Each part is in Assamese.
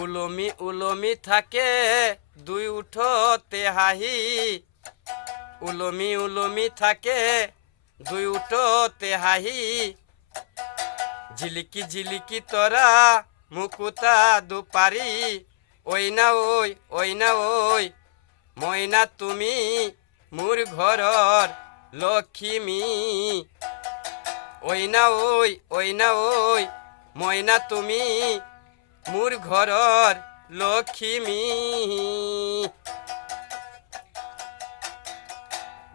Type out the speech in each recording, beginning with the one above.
উলমি উলমি থাকে দুই উঠতে হাহি, উলমি উলমি থাকে দুই উঠতে হাহি, ঝিলিকি ঝিলিকি তোরা মুকুতা দুপারি, ওই না ওই ওই না ওই ময়না তুমি মোর ঘরর লক্ষ্মী, ওই না ওই ওই না ওই ময়না তুমি মোর ঘরর লক্ষ্মী।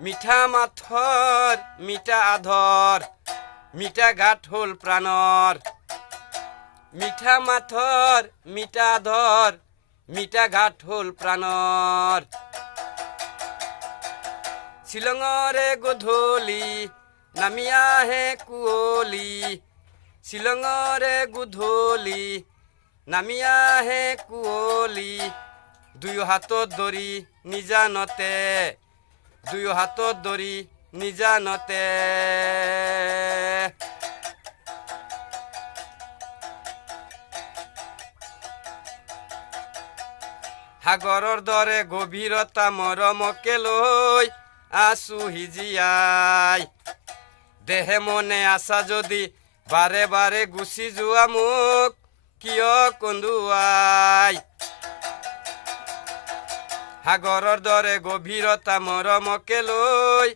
মিঠা মাথর মিঠা আধর, মিঠা গাঠ হল প্রাণর, মিঠা মাথর মিঠা আধর, মিঠা ঘাট হল প্রাণর। শিলঙরে গধূলি নামিয়া হে কুঁৱলী, শিলঙৰে গধূলি নামিয়া হে কুঁৱলী, দুই হাতত ধৰি নিজানতে, দুই হাতত ধৰি নিজানতে। সাগৰৰ দৰে গভীৰতা মৰমকে লৈ আছো হিজিয়াই, দেহে মনে আছা যদি বাৰে বাৰে গুচি যোৱা মোক কিয় কন্দুৱাই। সাগৰৰ দৰে গভীৰতা মৰমকে লৈ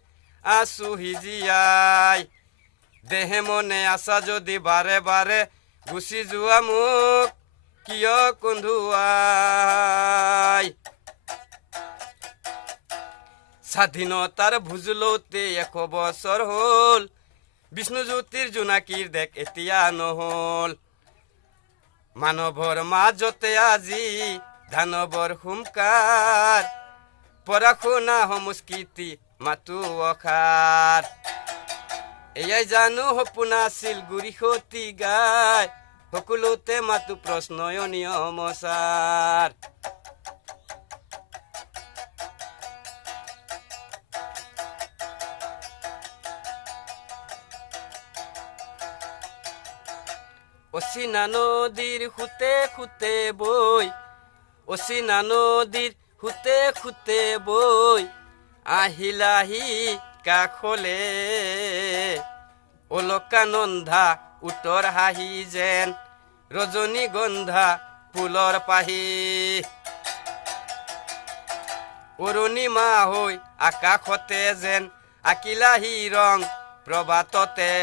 আছো হিজিয়াই, দেহে মনে আছা যদি বাৰে বাৰে গুচি যোৱা মোক কিয় কন্দুৱাই। স্বাধীনতাৰ ভোজ লওঁতে 100 বছৰ হ'ল, বিষ্ণুজ্যোতিৰ জোনাকীৰ দেশ এতিয়া নহ'ল। মানৱৰ মাজতে আজি দানৱৰ হুংকাৰ, পঢ়া শুনা সংস্কৃতি মাতো অসাৰ, এয়াই জানো সপোন আছিল গুৰি সতি গাই, সকলোতে মাতো প্ৰশ্নয় নিয়ম সাৰ। অচিনা নদীৰ সুতে সুতে বৈ, অচিনা নদীৰ সুতে সুতে বৈ আহিলাহি কাষলে, অলকানন্দা উত্তৰ হাঁহি যেন ৰজনীগন্ধা ফুলৰ পাহি, অৰুণিমা হৈ আকাশতে যেন আঁকিলাহি ৰং প্ৰভাততে।